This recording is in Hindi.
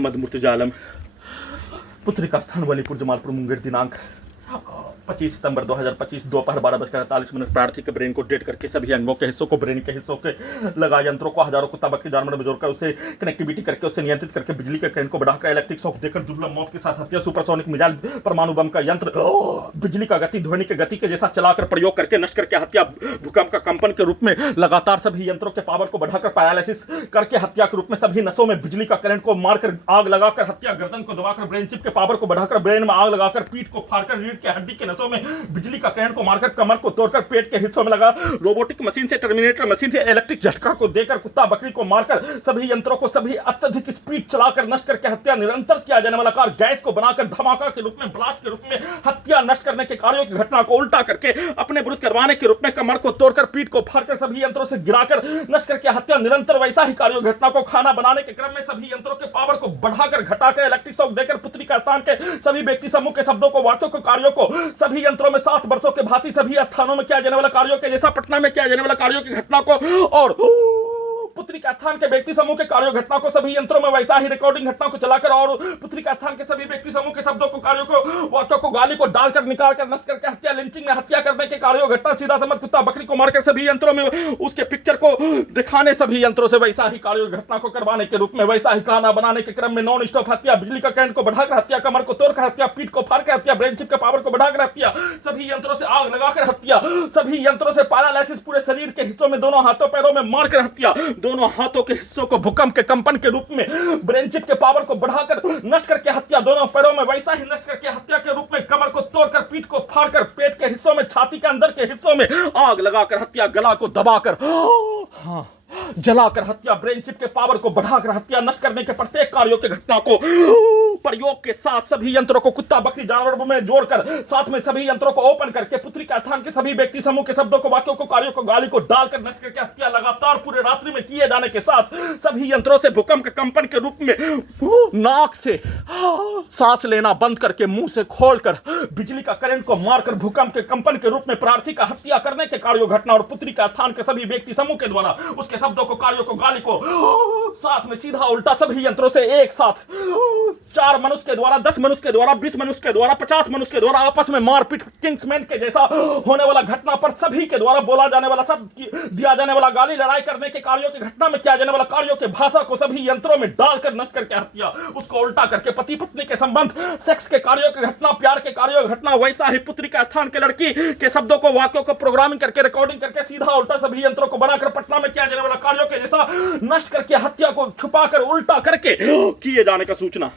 मोहम्मद मुर्तजा आलम, पुत्री का स्थान वलीपुर जमालपुर मुंगेर, दिनांक 25 सितंबर 2025 दोपहर 12:48 प्रार्थी के ब्रेन को डेट करके सभी अंगों के हिस्सों को ब्रेन के हिस्सों के लगा यंत्रों को हजारों कुत्ता बकरी जानवर में जोड़कर उसे कनेक्टिविटी करके उसे नियंत्रित करके बिजली के करंट को बढ़ाकर इलेक्ट्रिक शॉक देकर दुर्लभ मौत के साथ हत्या, सुपरसोनिक मिसाइल परमाणु बम का यंत्र बिजली का गति ध्वनि के गति के जैसा चलाकर प्रयोग करके नष्ट करके हत्या, भूकंप का कंपन के रूप में लगातार सभी यंत्रों के पावर को बढ़ाकर पैरालिसिस करके हत्या के रूप में सभी नसों में बिजली का करंट को मारकर आग लगाकर हत्या, गर्दन को दबाकर ब्रेन चिप के पावर को बढ़ाकर ब्रेन में आग लगाकर पीठ को फाड़कर रीढ़ के हड्डी के नसों में बिजली का करंट को मारकर कमर को तोड़कर पेट के हिस्सों में लगा रोबोटिक मशीन से टर्मिनेटर मशीन से इलेक्ट्रिक झटका को देकर कुत्ता बकरी को मारकर सभी यंत्रों को सभी अत्यधिक स्पीड चलाकर नष्ट करके हत्या, निरंतर किया जाने वाला कार्य गैस को बनाकर धमाका के रूप में ब्लास्ट के रूप में हत्या, नष्ट करने के कार्यों की घटना को उल्टा करके अपने विरुद्ध करवाने के रूप में कमर को तोड़कर पीठ को फाड़कर सभी यंत्रों से गिराकर नष्ट करके हत्या, निरंतर वैसा ही कार्यों घटना को खाना बनाने के क्रम में सभी यंत्रों के पावर को बढ़ाकर घटाकर इलेक्ट्रिक शॉक देकर पुत्री का स्थान के सभी व्यक्ति समूह के शब्दों को वाक्यों को कार्यों को सभी यंत्रों में 7 वर्षों के भांति सभी स्थानों में किया जाने वाला कार्यों के जैसा पटना में किया जाने वाला कार्यों की घटना को और पुत्री का स्थान के व्यक्ति समूह के कार्यों घटना को सभी यंत्रों में वैसा ही रिकॉर्डिंग घटना को चलाकर और पुत्री का स्थान के सभी व्यक्ति समूह के शब्दों को कार्यों को वाक्यों को गाली को डालकर निकालकर नष्ट करके हत्या, लिंचिंग में हत्या करने के कार्यों घटना, सीधा समझ कुत्ता बकरी को मारकर सभी यंत्रों में उसके पिक्चर को दिखाने सभी यंत्रों से वैसा ही कार्यों घटना को करवाने के रूप में वैसा ही खाना बनाने के क्रम में नॉन स्टॉप हत्या, बिजली का करंट को बढ़ाकर हत्या, कमर को तोड़कर हत्या, पीठ को फाड़कर हत्या, ब्रेन चिप के पावर को बढ़ाकर हत्या, सभी यंत्रों से आग लगाकर हत्या, सभी यंत्रों से पैरालिसिस पूरे शरीर के हिस्सों में दोनों हाथों पैरों में मारकर हत्या, दोनों हाथों के हिस्सों को भूकंप के कंपन के रूप में ब्रेन चिप के पावर को बढ़ाकर नष्ट करके हत्या, दोनों पैरों में वैसा ही नष्ट करके हत्या के रूप में कमर को तोड़कर पीठ को फाड़कर पेट के हिस्सों में छाती के अंदर के हिस्सों में आग लगाकर हत्या, गला को दबाकर जलाकर हत्या, ब्रेन चिप के पावर को बढ़ाकर हत्या, नष्ट करने के प्रत्येक कार्यों की घटना को प्रयोग के साथ सभी यंत्रों को कुत्ता बकरी जानवरों में जोड़कर साथ में सभी यंत्रों को ओपन करके पुत्री का स्थान के सभी व्यक्ति समूह के शब्दों को वाक्यों को कार्यों को गाली को डालकर नष्ट करके हत्या लगातार पूरे रात्रि में किए जाने के साथ सभी यंत्रों से भूकंप के कंपन के रूप में नाक से सांस लेना बंद करके मुंह से खोलकर बिजली का करंट को मारकर भूकंप के कंपन के रूप में प्रार्थी का हत्या करने के कार्यों घटना और पुत्री का स्थान के सभी व्यक्ति समूह के द्वारा उसके शब्दों को कार्यों को गाली को साथ में सीधा उल्टा सभी यंत्रों से एक साथ 4 मनुष्य के द्वारा, 10 मनुष्य के द्वारा, 20 मनुष्य के द्वारा, 50 मनुष्य के द्वारा आपस में मारपीट किंग्समैन के जैसा होने वाला घटना पर सभी के द्वारा बोला जाने वाला सब दिया जाने वाला गाली, लड़ाई करने के कार्यों की घटना में किया जाने वाला कार्यों के भाषा को सभी यंत्रों में डालकर नष्ट करके हत्या, उसको उल्टा करके पति पत्नी के संबंध, सेक्स के कार्यों की घटना, प्यार के कार्यों की घटना, वैसा ही पुत्री का स्थान के लड़की के शब्दों को वाक्यों को प्रोग्रामिंग करके रिकॉर्डिंग करके सीधा उल्टा सभी यंत्रों को बनाकर पटना में किया जाने वाला कार्यों के जैसा नष्ट करके हत्या को छुपाकर उल्टा करके किए जाने का सूचना।